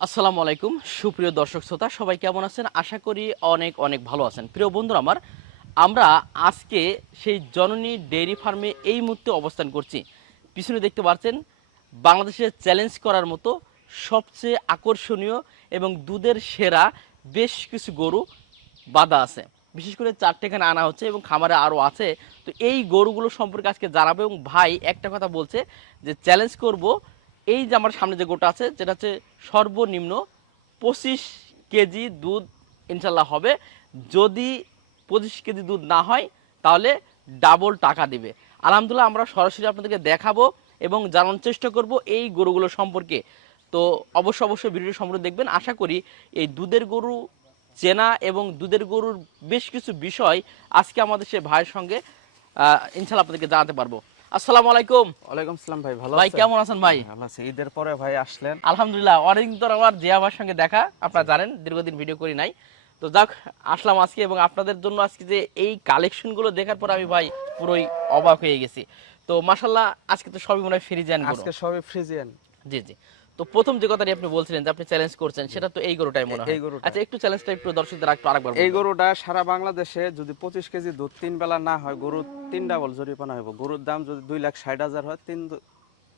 আসসালামু আলাইকুম। সুপ্রিয় দর্শক শ্রোতা, সবাই কেমন আছেন? আশা করি অনেক অনেক ভালো আছেন। প্রিয় বন্ধুরা আমার, আমরা আজকে সেই জননী ডেইরি ফার্মে এই মুহূর্তে অবস্থান করছি। পিছনে দেখতে পাচ্ছেন বাংলাদেশে চ্যালেঞ্জ করার মতো সবচেয়ে আকর্ষণীয় এবং দুধের সেরা বেশ কিছু গরু বাঁধা আছে। বিশেষ করে চারটেখানে আনা হচ্ছে এবং খামারে আরও আছে। তো এই গরুগুলো সম্পর্কে আজকে জানাব এবং ভাই একটা কথা বলছে যে চ্যালেঞ্জ করব এই যে আমার সামনে যে গোটা আছে, যেটা হচ্ছে সর্বনিম্ন পঁচিশ কেজি দুধ ইনশাল্লাহ হবে। যদি পঁচিশ কেজি দুধ না হয়, তাহলে ডাবল টাকা দিবে। আলহামদুলিল্লাহ, আমরা সরাসরি আপনাদেরকে দেখাবো এবং জানানোর চেষ্টা করব এই গরুগুলো সম্পর্কে। তো অবশ্য অবশ্যই ভিডিও সম্পর্কে দেখবেন। আশা করি এই দুধের গরু চেনা এবং দুধের গরুর বেশ কিছু বিষয় আজকে আমাদের সে ভাইয়ের সঙ্গে ইনশাল্লাহ আপনাদেরকে জানাতে পারব। আসসালামু আলাইকুম। ওয়ালাইকুম সালাম ভাই ভালো ভাই কেমন আছেন ভাই? ভালো আছি। ঈদের পরে ভাই আসলেন। আলহামদুলিল্লাহ অনেকদিন ধরে আমার জিয়া সঙ্গে দেখা। আপনারা জানেন দীর্ঘদিন ভিডিও করি নাই। তো যাক আসলাম আজকে এবং আপনাদের জন্য আজকে যে এই কালেকশনগুলো দেখার পর আমি ভাই পুরোই অবাক হয়ে গেছি। তো মাসাল্লাহ আজকে তো সবই মনে হয় ফ্রিজিয়ান আজকে সবই ফ্রিজিয়ান। জি জি। তো প্রথম যে কথাটি আপনি বলছিলেন যে আপনি চ্যালেঞ্জ করছেন সেটা তো এই গরুটাই মনে হয়। এই গরুটা। আচ্ছা একটু চ্যালেঞ্জটা একটু দর্শকদের একটু আরেকবার এই গরুটা সারা বাংলাদেশে যদি পঁচিশ কেজি দুধ তিন বেলা না হয় গরু তিন ডাবল জরিপানা হইব। গরুর দাম যদি দুই লাখ ষাট হাজার হয় তিন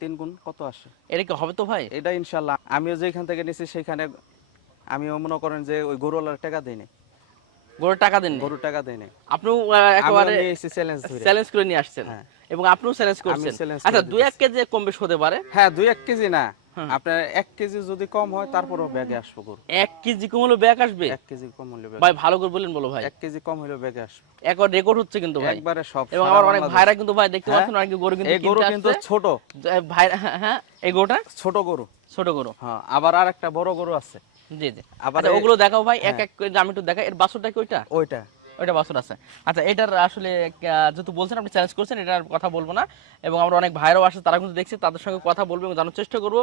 তিন গুণ কত আসে? এটা কি হবে তো ভাই? এটা ইনশাল্লাহ আমিও যেখান থেকে নিছি সেখানে আমিও মনে করেন যে ওই গরুওয়ালার টাকা দেয়নি গরুর টাকা দেন গরুর টাকা দেয়নি আপনিও আহ, একেবারে চ্যালেঞ্জ ধরে। চ্যালেঞ্জ করে নিয়ে আসছেন। হ্যাঁ। এবং আপনিও চ্যালেঞ্জ করছেন। আচ্ছা দুই এক কেজি কম বেশ হতে পারে? হ্যাঁ দুই এক কেজি না। আপনার এক কেজি যদি কম হয় তারপরেও ব্যাগে আসব গরু। এক কেজি কম হলে ব্যাগ আসবে? এক কেজি কম হলে ভাই ভালো করে বলেন বলো ভাই। এক কেজি কম হলে ব্যাগে আসব। একবার রেকর্ড হচ্ছে কিন্তু ভাই। একবারে সব এবং আমার অনেক ভাইরা কিন্তু ভাই দেখতে হ্যাঁ? পাচ্ছেন অনেক গরু কিন্তু এই গরু কিন্তু ছোট। ভাই হ্যাঁ, হ্যাঁ এই গরুটা? ছোট গরু। ছোট গরু। হ্যাঁ আবার আর একটা বড় গরু আছে। জি জি। আবার আচ্ছা ওগুলো দেখাও ভাই এক হ্যাঁ। এক করে আমি একটু দেখাই। এর বাছুরটা কি ওইটা? ওইটা। ওইটা বাছুর আছে। আচ্ছা এটার আসলে যেহেতু বলছেন আপনি চ্যালেঞ্জ করছেন এটার কথা বলব না। এবং আমরা অনেক ভাইরাও আসে তারা কিন্তু দেখছি তাদের সঙ্গে কথা বলব এবং জানার চেষ্টা করব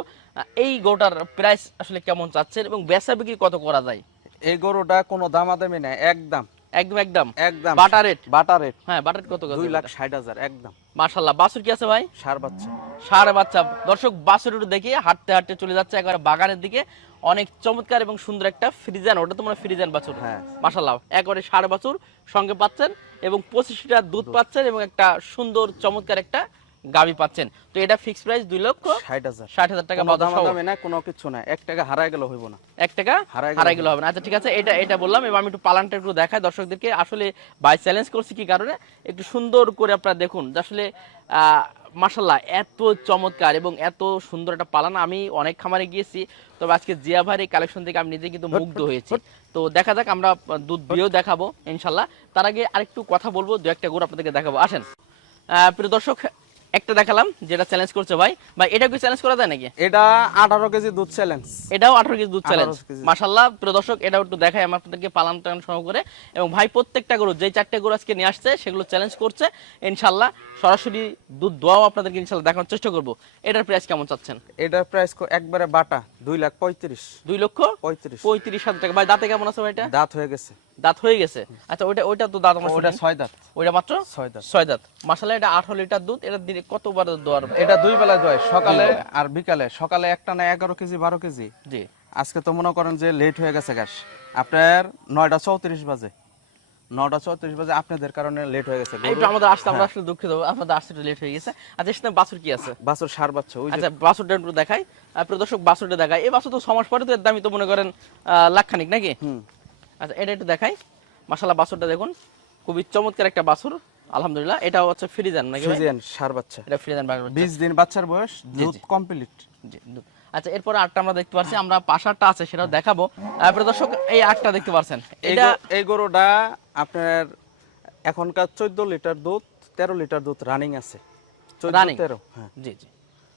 এই গরুটার প্রাইস আসলে কেমন চাচ্ছেন এবং বেচা বিক্রি কত করা যায়? এই গরুটা কোনো দামাদামি নাই একদম। একদম একদম? একদম। বাটা রেট বাটা রেট হ্যাঁ বাটার কত দুই লাখ ষাট হাজার একদম। মার্শাল্লাহ বাছুর কি আছে ভাই? সার বাচ্চা। সাড়ে বাচ্চা। দর্শক বাছুর দেখি হাঁটতে হাঁটতে চলে যাচ্ছে একবার বাগানের দিকে। অনেক চমৎকার এবং সুন্দর একটা ফ্রিজান ওটা তো মানে ফ্রিজান বাছুর। হ্যাঁ। মাসাল্লাহ একবারে সাড়ে বাছুর সঙ্গে পাচ্ছেন এবং পঁচিশ লিটার দুধ। পাচ্ছেন এবং একটা সুন্দর চমৎকার একটা গাবি পাচ্ছেন। তো এটা ফিক্স প্রাইস দুই লক্ষ ষাট হাজার। ষাট হাজার টাকা। দামাদামি নাই কোনো কিছু না এক টাকা হারাই গেল হইব না। এক টাকা হারাই গেলে হবে না। আচ্ছা ঠিক আছে এটা এটা বললাম এবার আমি একটু পালানটা একটু দেখাই দর্শকদেরকে। আসলে বাই চ্যালেঞ্জ করছি কি কারণে? একটু সুন্দর করে আপনারা দেখুন আসলে মাসাল্লাহ এত চমৎকার এবং এত সুন্দর একটা পালানা। আমি অনেক খামারে গিয়েছি, তবে আজকে জিয়া ভাইয়ের এই কালেকশন থেকে আমি নিজে কিন্তু মুগ্ধ হয়েছি। তো দেখা যাক, আমরা দুধ দিয়েও দেখাবো ইনশাল্লাহ তার আগে আরেকটু কথা বলব, দু একটা গরু আপনাদেরকে দেখাবো। আসেন। প্রিয় দর্শক একটা দেখালাম যেটা চ্যালেঞ্জ করছে ভাই। ভাই এটা কি চ্যালেঞ্জ করা যায় নাকি? এটা আঠারো কেজি দুধ চ্যালেঞ্জ এটাও আঠারো কেজি দুধ চ্যালেঞ্জ মাশাআল্লাহ প্রিয় দর্শক এটাও একটু দেখাই আমার আপনাদেরকে পালান টান সহ করে এবং ভাই প্রত্যেকটা গরু যে চারটে গরু আজকে নিয়ে আসছে সেগুলো চ্যালেঞ্জ করছে। ইনশাআল্লাহ সরাসরি দুধ দোয়াও আপনাদেরকে ইনশাল্লাহ দেখানোর চেষ্টা করব। এটার প্রাইস কেমন চাচ্ছেন? এটার প্রাইস একবারে বাটা। দুই লাখ পঁয়ত্রিশ। দুই লক্ষ পঁয়ত্রিশ। পঁয়ত্রিশ হাজার টাকা। ভাই দাঁতে কেমন আছে ভাইটা দাঁত হয়ে গেছে। দাঁত হয়ে গেছে? আচ্ছা ওইটা ওইটা তো দাঁত আমার ওটা ছয় দাঁত। ওইটা মাত্র? ছয় দাঁত। ছয় দাঁত। এটা আঠারো লিটার দুধ। এটা দিনে কতবার দোয়ার এটা দুই বেলা দোয় সকালে আর বিকালে। সকালে একটা না এগারো কেজি বারো কেজি। জি। আজকে তো মনে করেন যে লেট হয়ে গেছে গ্যাস। আপনার নয়টা চৌত্রিশ বাজে। নয়টা চৌত্রিশ বাজে আপনাদের কারণে লেট হয়ে গেছে। একটু আমাদের আসতে আমরা আসলে দুঃখিত আপনাদের আসতে একটু লেট হয়ে গেছে। আচ্ছা বাছুর কি আছে? বাছুর সার বাচ্চা ওই আচ্ছা বাছুরটা একটু দেখাই। বাছুরটা দেখাই। এই বাছুর তো মাস পরে তো এর দামই তো মনে করেন লাখখানিক নাকি? আচ্ছা এটা একটু দেখাই। মাসাল্লাহ বাছুরটা দেখুন। খুবই চমৎকার একটা বাছুর আলহামদুলিল্লাহ। এটা হচ্ছে ফ্রিজান নাকি ভাই? ফ্রিজিয়ান সার বাচ্চা। এটা ফ্রিজান বাঘ বিশ দিন বাচ্চার বয়স দুধ কমপ্লিট জি, আচ্ছা এরপরে আটটা আমরা দেখতে পাচ্ছি আমরা পাশারটা আছে সেটাও দেখাবো। আহ, দর্শক এই আটটা দেখতে পাচ্ছেন এটা এই গরুটা আপনার এখনকার চোদ্দ লিটার দুধ তেরো লিটার দুধ রানিং আছে। চোদ্দ? তেরো হ্যাঁ। জি জি।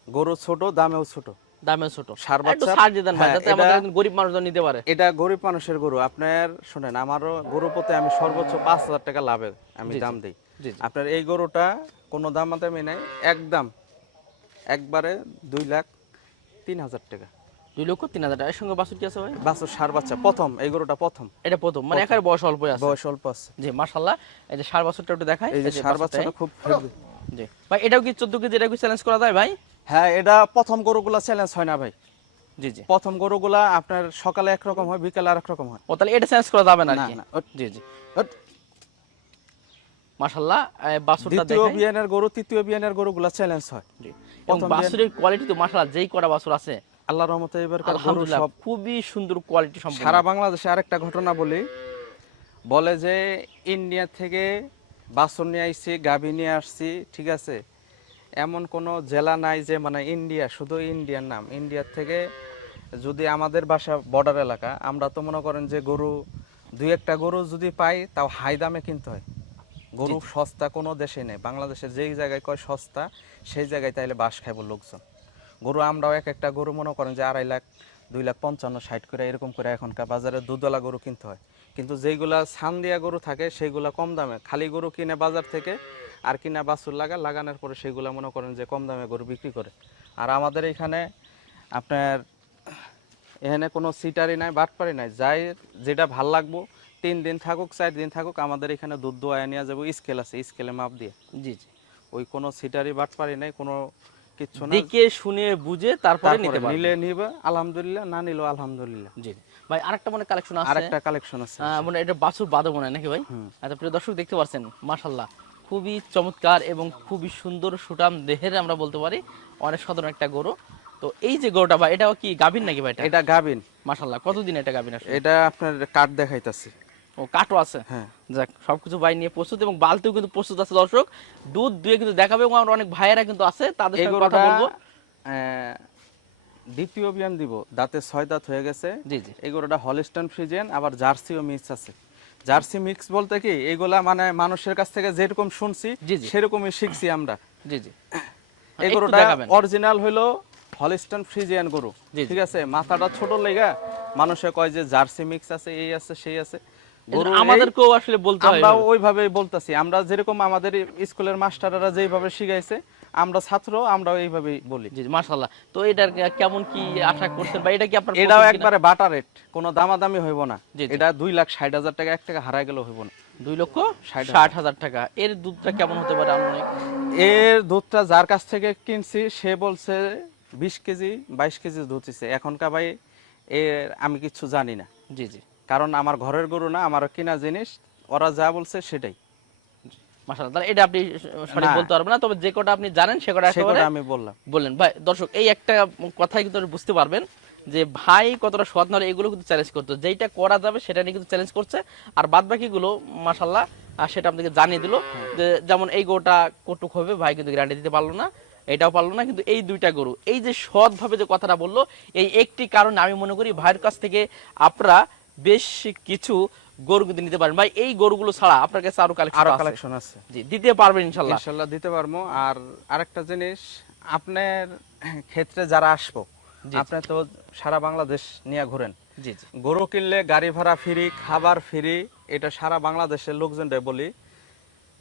গরু ছোট দামেও ছোট। দামে ছোট। বাচ্চা? দিয়ে দেন ভাই হ্যাঁ, যাতে আমাদের একজন গরিব মানুষজন নিতে পারে। এটা গরিব মানুষের গরু। আপনার শোনেন আমারও গরু আমি সর্বোচ্চ পাঁচ হাজার টাকা লাভে আমি। দাম দিই। আপনার এই গরুটা কোনো দাম দামি নাই একদম। একবারে দুই লাখ তিন হাজার টাকা। দুই লক্ষ তিন হাজার টাকা। এর সঙ্গে বাছুর কি আছে ভাই? বাছুর সার বাচ্চা প্রথম এই গরুটা প্রথম। এটা প্রথম মানে একের বয়স অল্পই আছে। বয়স অল্প আছে। জি মাশাল্লাহ এই যে সার বাছুরটা একটু দেখাই। এই যে সার বাচ্চাটা খুব জি। ভাই এটাও কি চোদ্দ কেজি এটা কি চ্যালেঞ্জ করা যায় ভাই? হ্যাঁ এটা প্রথম গরুগুলা চ্যালেঞ্জ হয় না ভাই। জি জি। প্রথম গরুগুলা আপনার সকালে একরকম হয় বিকালে আর রকম হয়। ও তাহলে এটা চেঞ্জ করা যাবে না না, জি জি। ওট। মাশাল্লাহ বাসুরটা দ্বিতীয় বিয়ানের গরু তৃতীয় বিয়ানের গরুগুলা চ্যালেঞ্জ হয়। জি। এবং বাসুরের কোয়ালিটি তো মাশাল্লাহ যেই কটা বাসুর আছে আল্লাহ রহমতে এবার আলহামদুলিল্লাহ খুবই সুন্দর কোয়ালিটি সম্পন্ন। সারা বাংলাদেশে আরেকটা ঘটনা বলি। বলে যে ইন্ডিয়া থেকে বাসন নিয়ে আসছি গাভী নিয়ে আসছি ঠিক আছে? এমন কোনো জেলা নাই যে মানে ইন্ডিয়া শুধু ইন্ডিয়ার নাম। ইন্ডিয়ার থেকে যদি আমাদের বাসা বর্ডার এলাকা আমরা তো মনে করেন যে গরু দুই একটা গরু যদি পাই তাও হাই দামে কিনতে হয়। গরু সস্তা কোনো দেশে নেই। বাংলাদেশের যেই জায়গায় কয় সস্তা সেই জায়গায় তাইলে বাস খাইব লোকজন। গরু আমরাও এক একটা গরু মনে করেন যে আড়াই লাখ দুই লাখ পঞ্চান্ন ষাট করে এরকম করে এখনকার বাজারে দুধওয়ালা গরু কিনতে হয়। কিন্তু যেইগুলা ছান দিয়া গরু থাকে সেইগুলা কম দামে। খালি গরু কিনে বাজার থেকে আর কিনা বাছুর লাগা লাগানোর পরে সেইগুলা মনে করেন যে কম দামে গরু বিক্রি করে। আর আমাদের এখানে আপনার এখানে কোনো সিটারি নাই বাটপারি নাই। যাই যেটা ভালো লাগবো তিন দিন থাকুক চার দিন থাকুক আমাদের এখানে দুধ দোয়া নিয়ে যাব স্কেল আছে স্কেলে মাপ দিয়ে। জি জি। ওই কোনো সিটারি বাটপারি নাই কোনো কিচ্ছু না। দেখে শুনে বুঝে তারপরে নিতে পারবে। নিলে নিবে আলহামদুলিল্লাহ না নিলেও আলহামদুলিল্লাহ। জি। ভাই আরেকটা মনে কালেকশন আছে? আরেকটা কালেকশন আছে মনে এটা বাছুর মনে নাকি ভাই? আচ্ছা প্রিয় দর্শক দেখতে পাচ্ছেন মাশাল্লাহ খুবই চমৎকার এবং খুবই সুন্দর সুটাম দেহের আমরা বলতে পারি অনেক সাধারণ একটা গরু। তো এই যে গরুটা ভাই এটাও কি গাভিন নাকি ভাই এটা? এটা গাবিন মাশাল্লাহ কতদিন এটা গাভিন আসলে? এটা আপনার কাঠ দেখাইতাছি। ও কাটো আছে। হ্যাঁ। যাক সবকিছু বাই নিয়ে প্রস্তুত এবং বালতিও কিন্তু প্রস্তুত আছে দর্শক। দুধ দুয়ে কিন্তু দেখাবে এবং আমরা অনেক ভাইয়েরা কিন্তু আছে তাদের সঙ্গে কথা বলব। দ্বিতীয় বিয়ান দিব। দাঁতে ছয় দাঁত হয়ে গেছে। জি জি। এই গরুটা হলিস্টন ফ্রিজেন আবার জার্সিও মিক্স আছে। জার্সি মিক্স বলতে কি এইগুলা মানে মানুষের কাছ থেকে যেরকম শুনছি। সেরকমই শিখছি আমরা। জি জি। দেখাবেন। অরিজিনাল হলো হলিস্টন ফ্রিজিয়ান গরু। ঠিক আছে? মাথাটা ছোট লেগা মানুষে কয় যে জার্সি মিক্স আছে এই আছে সেই আছে। আমাদেরকেও আসলে বলতে হয় আমরা ওইভাবে বলতাছি। আমরা যেরকম আমাদের স্কুলের মাস্টাররা যেভাবে শিখাইছে আমরা ছাত্র আমরা এইভাবেই বলি। জি মাশাল্লাহ তো এটার কেমন কি আশা করছেন বা এটা কি আপনার এটাও একবারে বাটা রেট কোনো দামাদামি হইব না। এটা লাখ ষাট হাজার টাকা এক টাকা হইব না। লক্ষ ষাট ষাট হাজার টাকা। এর দুধটা কেমন হতে পারে আনুমানিক? এর দুধটা যার কাছ থেকে কিনছি সে বলছে বিশ কেজি বাইশ কেজি দুধ দিছে। এখনকার ভাই এর আমি কিছু জানি না। জি জি। কারণ আমার ঘরের গরু না আমার কিনা জিনিস ওরা যা বলছে সেটাই। মাশাল্লাহ তাহলে এটা আপনি সঠিক বলতে পারবেন না তবে যে কটা আপনি জানেন সে কটা সেটা আমি বললাম। বললেন। ভাই দর্শক এই একটা কথাই কিন্তু বুঝতে পারবেন যে ভাই কতটা সৎ নাহলে এগুলো কিন্তু চ্যালেঞ্জ করতো। যেটা করা যাবে সেটা নিয়ে কিন্তু চ্যালেঞ্জ করছে। আর বাদ বাকিগুলো মাসাল্লাহ সেটা আপনাকে জানিয়ে দিল যে যেমন এই গরুটা কটুক হবে ভাই কিন্তু গ্যারান্টি দিতে পারল না এটাও পারল না কিন্তু এই দুইটা গরু এই যে সৎভাবে যে কথাটা বলল এই একটি কারণে আমি মনে করি ভাইয়ের কাছ থেকে আপনারা বেশ কিছু গরু কিন্তু নিতে পারেন ভাই এই গরুগুলো ছাড়া আপনার কাছে আরও কালেকশন আরও কালেকশন আছে। জি দিতে পারবেন ইনশাল্লাহ। ইনশাল্লাহ দিতে পারব। আর আরেকটা জিনিস আপনার ক্ষেত্রে যারা আসব। আপনি তো সারা বাংলাদেশ নিয়ে ঘুরেন। জি জি। গরু কিনলে গাড়ি ভাড়া ফ্রি খাবার ফ্রি এটা সারা বাংলাদেশের লোকজনদের বলি।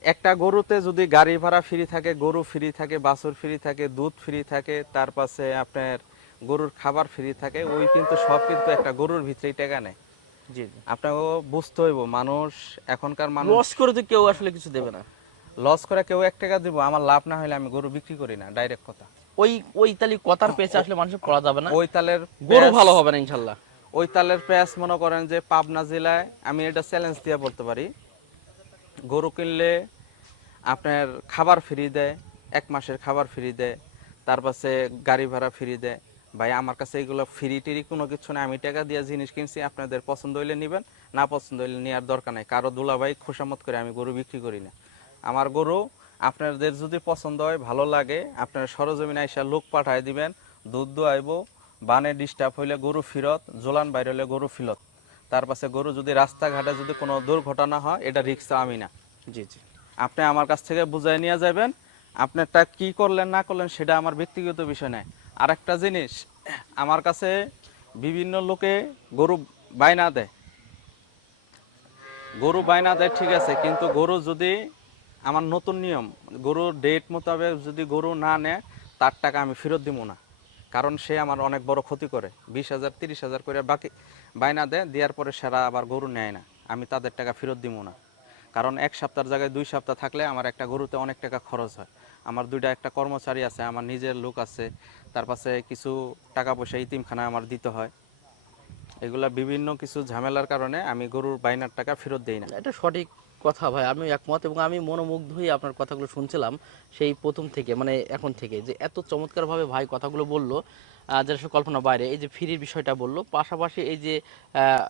একটা গরুতে যদি গাড়ি ভাড়া ফ্রি থাকে গরু ফ্রি থাকে বাছুর ফ্রি থাকে দুধ ফ্রি থাকে তার পাশে আপনার গরুর খাবার ফ্রি থাকে ওই কিন্তু সব কিন্তু একটা গরুর ভিতরেই টাকা নেয়। জি আপনাকে বুঝতে হইব মানুষ এখনকার মানুষ লস করে তো কেউ আসলে কিছু দেবে না। লস করে কেউ এক টাকা দিব আমার লাভ না হলে আমি গরু বিক্রি করি না ডাইরেক্ট কথা। ওই ওই তালি কথার পেছে আসলে মানুষের পড়া যাবে না। ওই তালের গরু ভালো হবে না ইনশাল্লাহ। ওই তালের পেঁয়াজ মনে করেন যে পাবনা জেলায় আমি এটা চ্যালেঞ্জ দিয়ে বলতে পারি। গরু কিনলে আপনার খাবার ফ্রি দেয় এক মাসের খাবার ফ্রি দেয় তার পাশে গাড়ি ভাড়া ফ্রি দেয়। ভাই আমার কাছে এগুলো ফ্রি টিরি কোনো কিছু না আমি টাকা দিয়ে জিনিস কিনছি আপনাদের পছন্দ হইলে নেবেন না পছন্দ হইলে নেওয়ার দরকার নাই। কারও দুলাভাই খোসামত করে আমি গরু বিক্রি করি না। আমার গরু আপনাদের যদি পছন্দ হয় ভালো লাগে আপনারা সরজমিনে এসে লোক পাঠায় দিবেন দুধ দোয়াইব বানে ডিস্টার্ব হইলে গরু ফিরত জোলান বাইরে হলে গরু ফিরত। তার পাশে গরু যদি রাস্তাঘাটে যদি কোনো দুর্ঘটনা হয় এটা রিক্সা আমি না। জি জি। আপনি আমার কাছ থেকে বুঝাই নিয়ে যাবেন আপনারটা কি করলেন না করলেন সেটা আমার ব্যক্তিগত বিষয় নয় আর একটা জিনিস, আমার কাছে বিভিন্ন লোকে গরু বায়না দেয়। গরু বায়না দেয়, ঠিক আছে, কিন্তু গরু যদি আমার নতুন নিয়ম গরুর ডেট মোতাবেক যদি গরু না নেয়, তার টাকা আমি ফেরত দিব না। কারণ সে আমার অনেক বড় ক্ষতি করে। বিশ হাজার, তিরিশ হাজার করে বাকি বায়না দেয়, দেওয়ার পরে সেরা আবার গরু নেয় না। আমি তাদের টাকা ফেরত দিব না। কারণ এক সপ্তাহের জায়গায় দুই সপ্তাহ থাকলে আমার একটা গরুতে অনেক টাকা খরচ হয়। আমার দুইটা একটা কর্মচারী আছে, আমার নিজের লোক আছে। তার পাশে কিছু টাকা পয়সা ইতিমখানা আমার দিতে হয়। এগুলা বিভিন্ন কিছু ঝামেলার কারণে আমি গরুর বাইনার টাকা ফেরত দেই না। এটা সঠিক কথা ভাই আমি একমত এবং আমি মনোমুগ্ধ হয়ে আপনার কথাগুলো শুনছিলাম সেই প্রথম থেকে মানে এখন থেকে যে এত চমৎকারভাবে ভাই কথাগুলো বলল যেটা সে কল্পনা বাইরে এই যে ফ্রির বিষয়টা বলল পাশাপাশি এই যে আহ,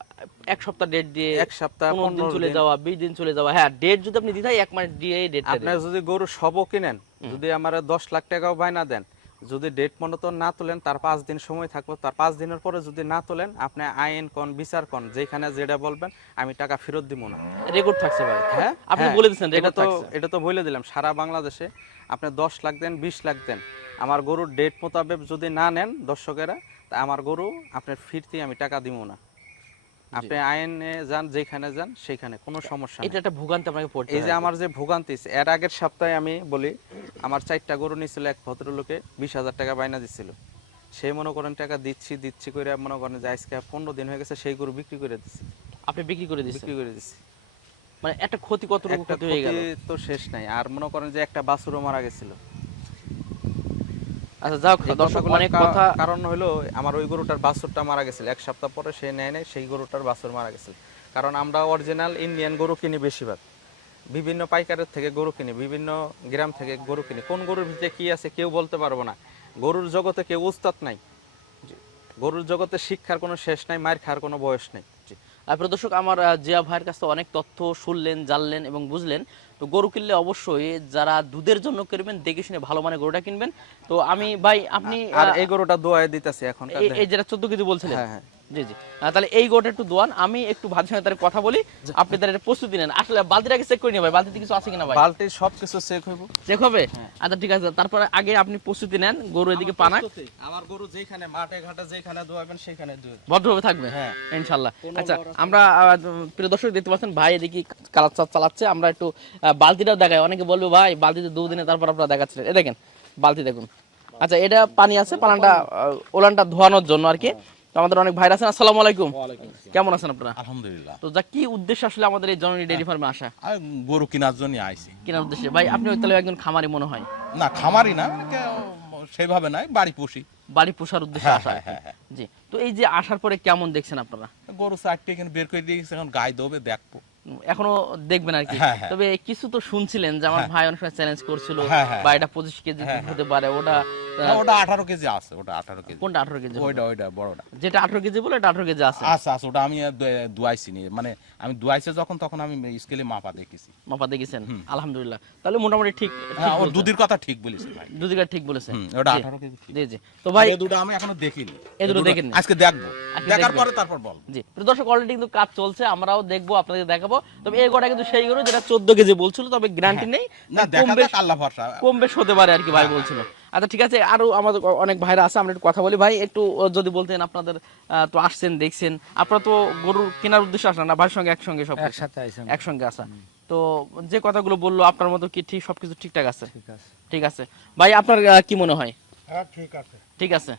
এক সপ্তাহ ডেট দিয়ে এক সপ্তাহ পনেরো দিন চলে যাওয়া বিশ দিন চলে যাওয়া হ্যাঁ ডেট যদি আপনি দিতে হয় এক মাস দিয়ে ডেটটা আপনার যদি গরু সবও কিনেন যদি আমার দশ লাখ টাকাও বায়না দেন যদি ডেট মতো না তোলেন তার পাঁচ দিন সময় থাকব। তার পাঁচ দিনের পরে যদি না তোলেন আপনি আইন কন বিচার কন যেখানে যেটা বলবেন আমি টাকা ফেরত দিব না। রেকর্ড থাকছে ভাই। হ্যাঁ? আপনি হ্যাঁ, বলে দিচ্ছেন এটা তো এটা তো বলে দিলাম সারা বাংলাদেশে। আপনি দশ লাখ দেন বিশ লাখ দেন। আমার গরুর ডেট মোতাবেক যদি না নেন দর্শকেরা তা আমার গরু আপনার ফিরতে আমি টাকা দিব না। আপনি আইনে যান যেখানে যান সেখানে কোনো সমস্যা এটা একটা ভোগান্তি আপনাকে পড়তে এই যে আমার যে ভোগান্তি এর আগের সপ্তাহে আমি বলি আমার চারটা গরু নিয়েছিল এক ভদ্রলোকে বিশ হাজার টাকা বায়না দিছিল। সেই মনে করেন টাকা দিচ্ছি দিচ্ছি করে মনে করেন যে আজকে পনেরো দিন হয়ে গেছে সেই গরু বিক্রি করে দিচ্ছি আপনি বিক্রি করে দিচ্ছেন বিক্রি করে দিচ্ছি মানে একটা ক্ষতি কত ক্ষতি হয়ে গেল। তো শেষ নাই। আর মনে করেন যে একটা বাছুরও মারা গেছিল। আচ্ছা দর্শক অনেক কথা কারণ হলো আমার ওই গরুটার বাছুরটা মারা গেছিল। এক সপ্তাহ পরে সে নেয় নেয় সেই গরুটার বাছুর মারা গেছিল। কারণ আমরা অরিজিনাল ইন্ডিয়ান গরু কিনি বেশিরভাগ। বিভিন্ন পাইকারের থেকে গরু কিনি বিভিন্ন গ্রাম থেকে গরু কিনি। কোন গরুর ভিতরে কি আছে কেউ বলতে পারব না। গরুর জগতে কেউ উস্তাদ নাই। গরুর জগতে শিক্ষার কোনো শেষ নাই মায়ের খাওয়ার কোনো বয়স নেই। তারপরে দর্শক আমার জিয়া ভাইয়ের কাছে অনেক তথ্য শুনলেন জানলেন এবং বুঝলেন। তো গরু কিনলে অবশ্যই যারা দুধের জন্য কিনবেন দেখে শুনে ভালো মানে গরুটা কিনবেন। তো আমি ভাই আপনি আর এই গরুটা দোয়ায় দিতেছে এখন এই- যেটা চোদ্দ কেজি বলছিলেন হ্যাঁ হ্যাঁ। জি জি। তাহলে এই গোটা একটু দোয়ান আমি একটু সঙ্গে তার কথা বলি আপনি তার প্রস্তুতি নেন। আসলে বালতিটাকে চেক করে নিয়ে ভাই বালতিতে কিছু আছে কিনা ভাই? বালতি সব কিছু চেক হইব। চেক হবে? হ্যাঁ। আচ্ছা ঠিক আছে। তারপরে আগে আপনি প্রস্তুতি নেন গরু এদিকে পানাক আমার গরু যেখানে মাঠে ঘাটে যেখানে দোয়াবেন সেখানে দোয়াবেন ভদ্রভাবে থাকবে? হ্যাঁ। ইনশাল্লাহ। আচ্ছা আমরা প্রিয় দর্শক দেখতে পাচ্ছেন ভাই এদিকে কালার চালাচ্ছে। আমরা একটু বালতিটাও দেখাই। অনেকে বলবে ভাই বালতিতে দুদিনে তারপর আপনারা দেখাচ্ছিলেন এ দেখেন বালতি দেখুন। আচ্ছা এটা পানি আছে আহ, ওলানটা ধোয়ানোর জন্য আর কি। আমাদের অনেক ভাইরা আছেন আসসালামু আলাইকুম। কেমন আছেন আপনারা? আলহামদুলিল্লাহ। তো যা কি উদ্দেশ্য আসলে আমাদের এই জননী ডেয়ারি ফার্মে আসা? গরু কেনার জন্য আইছি। কেনার উদ্দেশ্যে। ভাই আপনি তাহলে একজন খামারি মনে হয়? না খামারি না সেইভাবে নাই বাড়ি পুষি। বাড়ি পোষার উদ্দেশ্যে হ্যাঁ, আসা হ্যাঁ, হ্যাঁ। জি। তো এই যে আসার পরে কেমন দেখছেন আপনারা? গরু চারটে এখানে বের করে দিয়েছে এখন গায়ে দেবে দেখব। এখনও দেখবেন আর কি। তবে কিছু তো শুনছিলেন যে আমার। ভাই অনেক সময় চ্যালেঞ্জ করছিল। বা এটা পঁচিশ কেজি হতে পারে ওটা ওটা কেজি আছে ওটা আঠারো কেজি। কোনটা আঠারো কেজি? ওইটা ওইটা বড়টা। যেটা আঠারো কেজি বলে এটা আঠারো কেজি আছে। ওটা আমি দুয়াইছি নি মানে আমি দুয়াইছে যখন তখন আমি স্কেলে মাপা দেখেছি। মাপা দেখেছেন? আলহামদুলিল্লাহ। তাহলে মোটামুটি ঠিক হ্যাঁ ঠিক ওর বলছেন। দুধের কথা ঠিক বলিস ভাই। দুদিকে ঠিক বলেছেন। ওটা জি, আঠারো কেজি জি জি। তো ভাই এই দুটো আমি এখনও দেখিনি। এই দুটো দেখেননি? আজকে দেখব। দেখার পরে তারপর বল জি দর্শক অলরেডি কিন্তু কাজ চলছে আমরাও দেখব আপনাদের দেখাবো। তবে এই গোটা কিন্তু সেই গরু যেটা চোদ্দ কেজি বলছিল তবে গ্যারান্টি নেই হ্যাঁ। না দেখা আল্লাহ ভরসা। কম বেশ হতে পারে আর কি ভাই বলছিল। আচ্ছা ঠিক আছে আরও আমাদের অনেক ভাইরা আছে আমরা একটু কথা বলি। ভাই একটু যদি বলতেন আপনাদের তো আসছেন দেখছেন। আপনারা তো গরু কেনার উদ্দেশ্যে আসলেন না ভাইয়ের সঙ্গে একসঙ্গে সব একসাথে একসঙ্গে আসা। তো যে কথাগুলো বলল আপনার মতো কি ঠিক সবকিছু ঠিকঠাক আছে? ঠিক আছে। ভাই আপনার আহ, কি মনে হয়? হ্যাঁ ঠিক আছে। ঠিক আছে।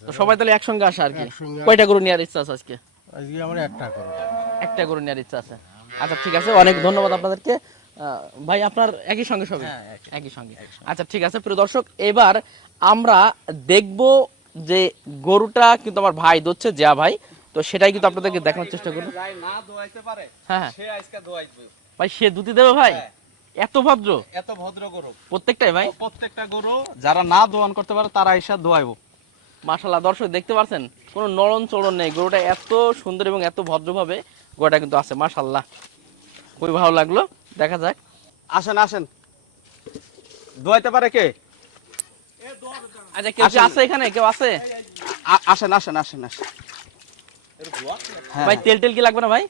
তো সবাই তাহলে একসঙ্গে আসা আর কি? কয়টা গরু নেওয়ার ইচ্ছা আছে আজকে? আজকে আমার একটা করো একটা গরু নেওয়ার ইচ্ছা আছে। আচ্ছা ঠিক আছে অনেক ধন্যবাদ আপনাদেরকে। ভাই আপনার একই সঙ্গে সবই হ্যাঁ, একই। সঙ্গে। আচ্ছা ঠিক আছে প্রিয় দর্শক এবার আমরা দেখব যে গরুটা কিন্তু আমার ভাই দচ্ছে জিয়া ভাই। তো সেটাই কিন্তু আপনাদেরকে দেখানোর চেষ্টা করব। না দোয়াইতে পারে হ্যাঁ হ্যাঁ। সে আজকে দোয়াইবে। ভাই সে দুটি দেবে ভাই? হ্যাঁ। এত ভদ্র? এত ভদ্র গরু। প্রত্যেকটাই ভাই? প্রত্যেকটা গরু যারা না দোয়ান করতে পারে তারা এসে দোয়াইবো। মাশাল্লাহ দর্শক দেখতে পাচ্ছেন কোনো নরম চলন নেই। গরুটা এত সুন্দর এবং এত ভদ্রভাবে গরুটা কিন্তু আছে মাশাল্লাহ খুবই ভালো লাগল। দেখা যাক। আসেন আসেন। দোয়াইতে পারে কে? আচ্ছা কেউ আছে এখানে? কেউ আছে? আসেন আসেন আসেন আসেন। হ্যাঁ। ভাই তেল টেল কি লাগবে না ভাই?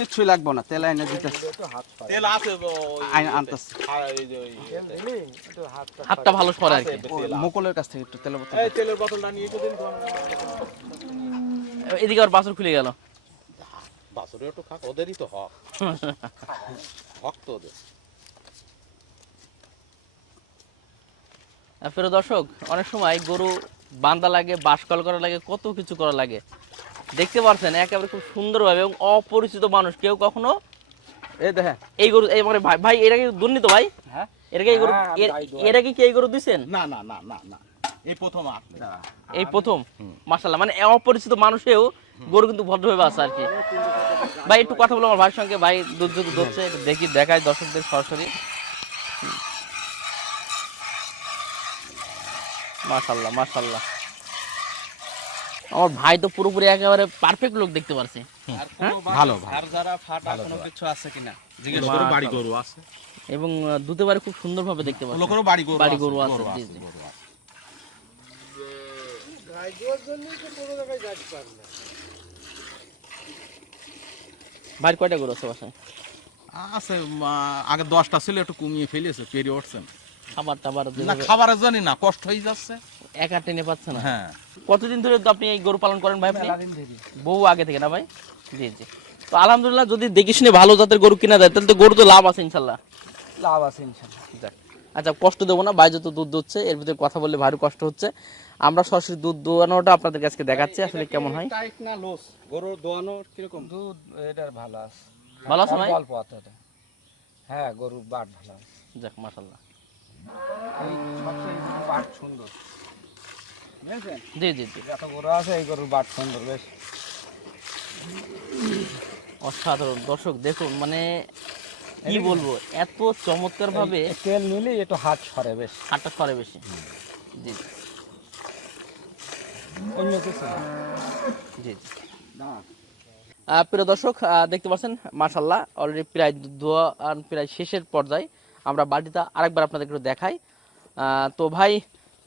কিছুই লাগবো না তেল আইনে দিতেছে। তেল আছে আইন আনতেছে। হাতটা ভালো সরে আর কি। মুকুলের কাছ থেকে একটু তেল বোতল তেলের বোতলটা নিয়ে একটু দিন এদিকে আর বাছুর খুলে গেল। বাছুরে একটু খাক ওদেরই তো হক। ওদের প্রিয় দর্শক অনেক সময় গরু বান্ধা লাগে বাসকল করা লাগে কত কিছু করা লাগে। দেখতে পাচ্ছেন একেবারে খুব সুন্দরভাবে এবং অপরিচিত মানুষ। কেউ কখনো এই দেখেন। এই গরু এই মানে ভাই ভাই এর আগে দুর্নীত ভাই? হ্যাঁ। এই গরু হ্যাঁ, কি এই গরু দিছেন? না না না না না। এই প্রথম এই প্রথম। মাসাল্লাহ মানে অপরিচিত মানুষেও গরু কিন্তু ভদ্রভাবে আছে আর কি। ভাই একটু কথা বলো আমার ভাইয়ের সঙ্গে। ভাই দুধ দুধ ধরছে দেখি দেখাই দর্শকদের সরাসরি। মাশাল্লাহ মাশাল্লাহ আমার ভাই তো পুরোপুরি একেবারে পারফেক্ট লোক দেখতে পারছি। ভালো ভালো। আর যারা ফাটা কোনো কিছু আছে কিনা? জিজ্ঞেস লোকেরও বাড়ি গরু আছে। এবং দুধে বারে খুব সুন্দরভাবে দেখতে পাচ্ছি। লোকেরও বাড়ি গরু বাড়ি আছে, গরু আছে, জি, জি। আছে। ভাই কয়টা গরু আছে বাসায়? আছে আগে দশটা ছিল একটু কমিয়ে ফেলেছে পেরিয়ে উঠছেন খাবার টাবার না খাবার খাবারের জানি না কষ্ট হয়ে যাচ্ছে। একা টেনে পাচ্ছে না? হ্যাঁ। কতদিন ধরে তো আপনি এই গরু পালন করেন ভাই আপনি? বউ আগে থেকে না ভাই? জি জি। তো আলহামদুলিল্লাহ যদি দেখে শুনে ভালো জাতের গরু কিনা দেয় তাহলে তো গরু তো লাভ আছে ইনশাল্লাহ। লাভ আছে ইনশাল্লাহ। যাক। আচ্ছা কষ্ট দেবো না ভাই যত দুধ হচ্ছে এর ভিতরে কথা বললে ভারী কষ্ট হচ্ছে। আমরা সরাসরি দুধ দোয়ানোটা আপনাদের কাছে দেখাচ্ছি আসলে কেমন হয়? টাইট না লস গরুর দোয়ানো কীরকম? দুধ এটার ভালো আছে। ভালো আছে ভাই? অল্প আছে হ্যাঁ গরুর বাট ভালো আছে। যাক মাশাল্লাহ এই সবচেয়ে বাট সুন্দর। জি জি জি। যত গরু আছে এই গরুর বাট সুন্দর বেশ। অসাধারণ। দর্শক দেখুন মানে কি বলব? এত চমৎকার ভাবে তেল নিলে একটু হাত সরে বেশ। হাটটা সরে বেশি। জি। অন্য কিছু। জি প্রিয় দর্শক দেখতে পাচ্ছেন মাশাল্লাহ অলরেডি প্রায় দোয়া প্রায় শেষের পর্যায়ে আমরা বাড়িটা আরেকবার আপনাদের একটু দেখাই। আহ, তো ভাই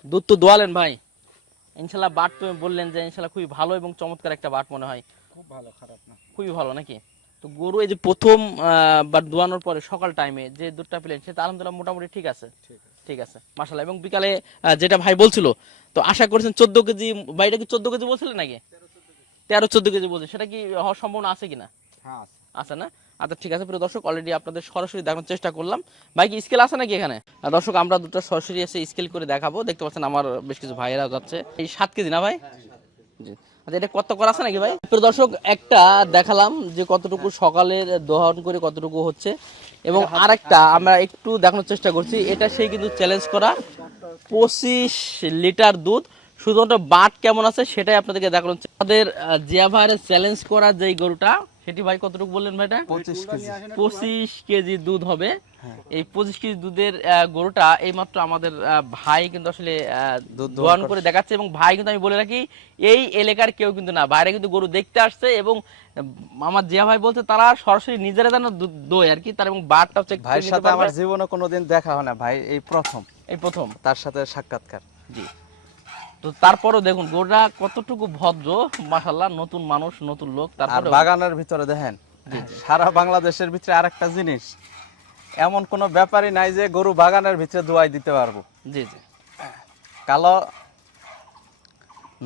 দুধ তো দোয়ালেন ভাই। ইনশাল্লাহ বাট তুমি বললেন যে ইনশাল্লাহ খুবই ভালো এবং চমৎকার একটা বাট মনে হয়। খুব ভালো খারাপ না। খুবই ভালো নাকি? তো গরু এই যে প্রথম বার দোয়ানোর পরে সকাল টাইমে যে দুধটা পেলেন সেটা আলহামদুলিল্লাহ মোটামুটি ঠিক আছে। ঠিক আছে। মাশাল্লাহ এবং বিকালে যেটা ভাই বলছিল তো আশা করছেন চোদ্দ কেজি ভাইটা কি চোদ্দ কেজি বলছিলেন নাকি? তেরো চোদ্দ কেজি। বলছে। সেটা কি হওয়ার সম্ভাবনা আছে কিনা? হ্যাঁ আছে। না? আচ্ছা ঠিক আছে প্রিয় দর্শক অলরেডি আপনাদের সরাসরি দেখানোর চেষ্টা করলাম। ভাই কি স্কেল আছে নাকি এখানে? দর্শক আমরা দুটো সরাসরি এসে স্কেল করে দেখাবো। দেখতে পাচ্ছেন আমার বেশ কিছু ভাইয়েরা যাচ্ছে। এই সাত কেজি না ভাই? জি। আচ্ছা এটা কত করা আছে নাকি ভাই? প্রিয় দর্শক একটা দেখালাম যে কতটুকু সকালের দহন করে কতটুকু হচ্ছে। এবং আরেকটা আমরা একটু দেখানোর চেষ্টা করছি এটা সেই কিন্তু চ্যালেঞ্জ করা। পঁচিশ লিটার দুধ শুধুমাত্র বাট কেমন আছে সেটাই আপনাদেরকে দেখানো। আমাদের জিয়া ভাইয়ের চ্যালেঞ্জ করা যেই গরুটা সেটি ভাই কতটুকু বললেন ভাইটা? পঁচিশ কেজি। পঁচিশ কেজি দুধ হবে। এই পঁচিশ কেজি দুধের গরুটা এইমাত্র আমাদের ভাই কিন্তু আসলে দোয়ান করে দেখাচ্ছে এবং ভাই কিন্তু আমি বলে রাখি এই এলাকার কেউ কিন্তু না। বাইরে কিন্তু গরু দেখতে আসছে এবং আমার জিয়া ভাই বলছে তারা সরাসরি নিজেরা যেন দোয় আর কি তার এবং বারটা চেক ভাইয়ের সাথে আমার জীবনে কোনোদিন দেখা হয় না। ভাই এই প্রথম। এই প্রথম। তার সাথে সাক্ষাৎকার। জি। তো তারপরও দেখুন গরুটা কতটুকু ভদ্র মাশাল্লাহ নতুন মানুষ নতুন লোক আর তারপরে বাগানের ভিতরে দেখেন সারা বাংলাদেশের ভিতরে আরেকটা জিনিস এমন কোনো ব্যাপারই নাই যে গরু বাগানের ভিতরে দোয়াই দিতে পারব। জি জি। কালো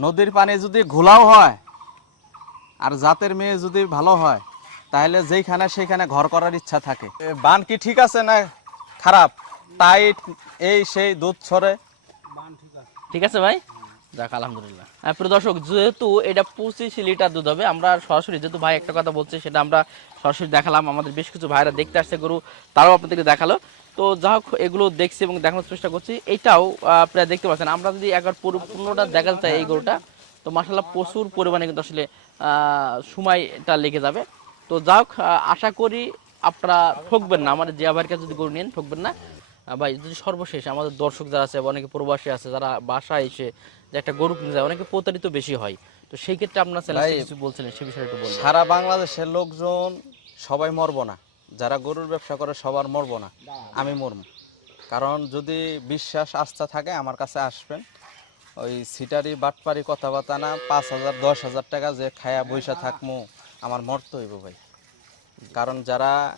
নদীর পানি যদি ঘোলাও হয় আর জাতের মেয়ে যদি ভালো হয় তাহলে যেইখানে সেইখানে ঘর করার ইচ্ছা থাকে। বান কি ঠিক আছে না খারাপ? টাইট এই সেই দুধ ছড়ে। ঠিক আছে ভাই? যাক আলহামদুলিল্লাহ। হ্যাঁ, প্রিয় দর্শক যেহেতু এটা পঁচিশ লিটার দুধ হবে আমরা সরাসরি যেহেতু ভাই একটা কথা বলছে সেটা আমরা সরাসরি দেখালাম আমাদের বেশ কিছু ভাইরা দেখতে আসছে গরু তারাও আপনাদেরকে দেখাল। তো যা হোক এগুলো দেখছি এবং দেখানোর চেষ্টা করছি। এটাও প্রায় দেখতে পাচ্ছেন আমরা যদি একবার দেখাতে চাই এই গরুটা তো মাসাল্লাহ প্রচুর পরিমাণে কিন্তু আসলে সময়টা লেগে যাবে। তো যা হোক আশা করি আপনারা ঠকবেন না আমাদের জিয়া ভাইয়ের কাছে যদি গরু নেন ঠকবেন না। ভাই যদি সর্বশেষ আমাদের দর্শক যারা আছে অনেকে প্রবাসী আছে যারা বাসায় এসে যে একটা গরু কিনতে যায় অনেকে প্রতারিত বেশি হয়। তো সেই ক্ষেত্রে আপনার ভাই, কিছু বলছিলেন সে বিষয়ে একটু বলবেন। সারা বাংলাদেশের লোকজন সবাই মরবো না। যারা গরুর ব্যবসা করে সবার মরবো না। আমি মরব। কারণ যদি বিশ্বাস আস্থা থাকে আমার কাছে আসবেন। ওই সিটারি বাটপারি কথাবার্তা না পাঁচ হাজার দশ হাজার টাকা যে খায়া বৈশা থাকমু আমার মরতে হইব ভাই। কারণ যারা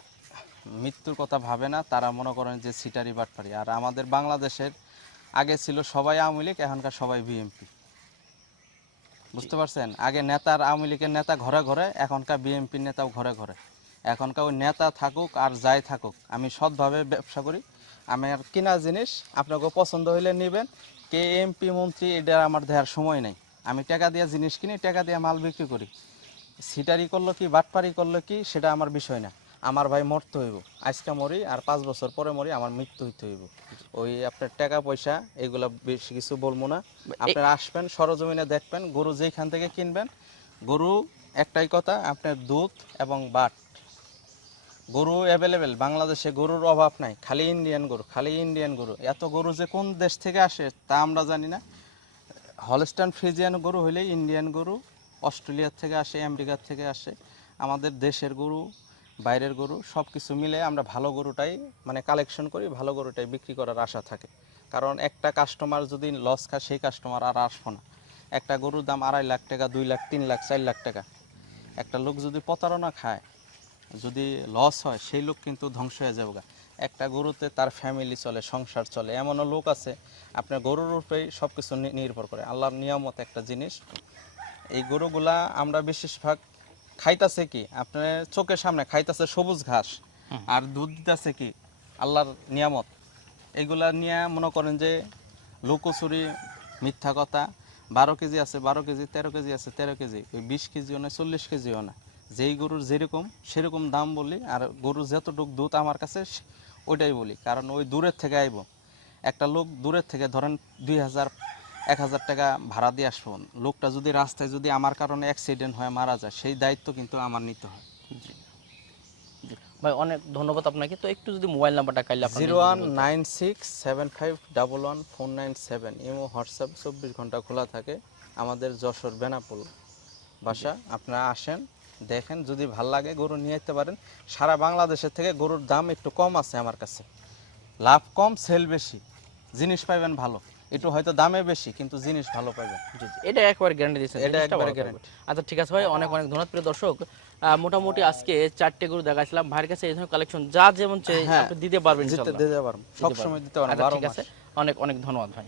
মৃত্যুর কথা ভাবে না তারা মনে করেন যে সিটারি বাটপারি। আর আমাদের বাংলাদেশের আগে ছিল সবাই আওয়ামী লীগ, এখনকার সবাই বিএমপি বুঝতে পারছেন? আগে নেতার আওয়ামী লীগের নেতা ঘরে ঘরে, এখনকার বিএমপির নেতাও ঘরে ঘরে। এখনকার ওই নেতা থাকুক আর যাই থাকুক, আমি সৎভাবে ব্যবসা করি। আমার কিনা জিনিস, আপনাকে পছন্দ হইলে নেবেন। কে এমপি মন্ত্রী এটা আমার দেওয়ার সময় নেই। আমি টাকা দিয়ে জিনিস কিনি, টাকা দিয়ে মাল বিক্রি করি। সিটারি করল কি, বাটপারি করল কি, সেটা আমার বিষয় না। আমার ভাই মরতে হইব। আজকে মরি আর পাঁচ বছর পরে মরি আমার মৃত্যু হইতে হইব। ওই আপনার টাকা, পয়সা, এগুলা বেশি কিছু বলব না। আপনারা আসবেন, সরজমিনে দেখবেন, গরু যেখান থেকে কিনবেন, গরু একটাই কথা, আপনার দুধ এবং বাট। গরু অ্যাভেলেবেল বাংলাদেশে গরুর অভাব নাই, খালি ইন্ডিয়ান গরু, খালি ইন্ডিয়ান গরু। এত গরু যে কোন দেশ থেকে আসে, তা আমরা জানি না। হলস্টান ফ্রিজিয়ান গরু হইলে ইন্ডিয়ান গরু, অস্ট্রেলিয়ার থেকে আসে, আমেরিকার থেকে আসে। আমাদের দেশের গরু বাইরের গরু সব কিছু মিলে আমরা ভালো গরুটাই মানে কালেকশন করি, ভালো গরুটাই বিক্রি করার আশা থাকে। কারণ একটা কাস্টমার যদি লস খায়, সেই কাস্টমার আর আসব না। একটা গরুর দাম আড়াই লাখ টাকা, দুই লাখ, তিন লাখ, চার লাখ টাকা। একটা লোক যদি প্রতারণা খায়, যদি লস হয়, সেই লোক কিন্তু ধ্বংস হয়ে যাবে। একটা গরুতে তার ফ্যামিলি চলে, সংসার চলে, এমনও লোক আছে, আপনার গরুর উপরেই সব কিছু নির্ভর করে। আল্লাহর নিয়ামত একটা জিনিস, এই গরুগুলা আমরা বিশেষভাগ খাইতাছে কি? আপনার চোখের সামনে খাইতাছে সবুজ ঘাস। আর দুধ দিতেছে কি? আল্লাহর নিয়ামত। এগুলা নিয়ে মনে করেন যে লুকোচুরি মিথ্যা কথা। বারো কেজি আছে বারো কেজি তেরো কেজি আছে তেরো কেজি। ওই বিশ কেজিও না চল্লিশ কেজিও না যেই গরুর যেরকম সেরকম দাম বলি। আর গরুর যতটুক দুধ আমার কাছে ওইটাই বলি। কারণ ওই দূরের থেকে আইব। একটা লোক দূরের থেকে ধরেন দুই হাজার এক হাজার টাকা ভাড়া দিয়ে আসব। লোকটা যদি রাস্তায় যদি আমার কারণে অ্যাক্সিডেন্ট হয়ে মারা যায় সেই দায়িত্ব কিন্তু আমার নিতে হয়। ভাই অনেক ধন্যবাদ আপনাকে। তো একটু যদি মোবাইল নাম্বারটা কাইলে zero one nine six seven five double one four nine seven. Imo WhatsApp চব্বিশ ঘণ্টা খোলা থাকে। আমাদের যশোর বেনাপুল বাসা। আপনারা আসেন দেখেন যদি ভালো লাগে গরু নিয়ে যেতে পারেন। সারা বাংলাদেশের থেকে গরুর দাম একটু কম আছে আমার কাছে। লাভ কম সেল বেশি। জিনিস পাইবেন ভালো। একটু হয়তো দামে বেশি কিন্তু জিনিস ভালো পাবেন জি, জি। এটা একবার গ্যারান্টি দিচ্ছেন এটা একবার গ্যারান্টি আচ্ছা ঠিক আছে ভাই অনেক অনেক ধন্যবাদ। প্রিয় দর্শক আহ, মোটামুটি আজকে চারটে গরু দেখাছিলাম ভাইয়ের কাছে এই ধরনের কালেকশন যা যেমন চাই হ্যাঁ, আপনি দিতে পারবেন দিতে ইনশাআল্লাহ। সব সময় দিতে পারবেন। দিতে পারব আচ্ছা ঠিক আছে। অনেক অনেক ধন্যবাদ ভাই।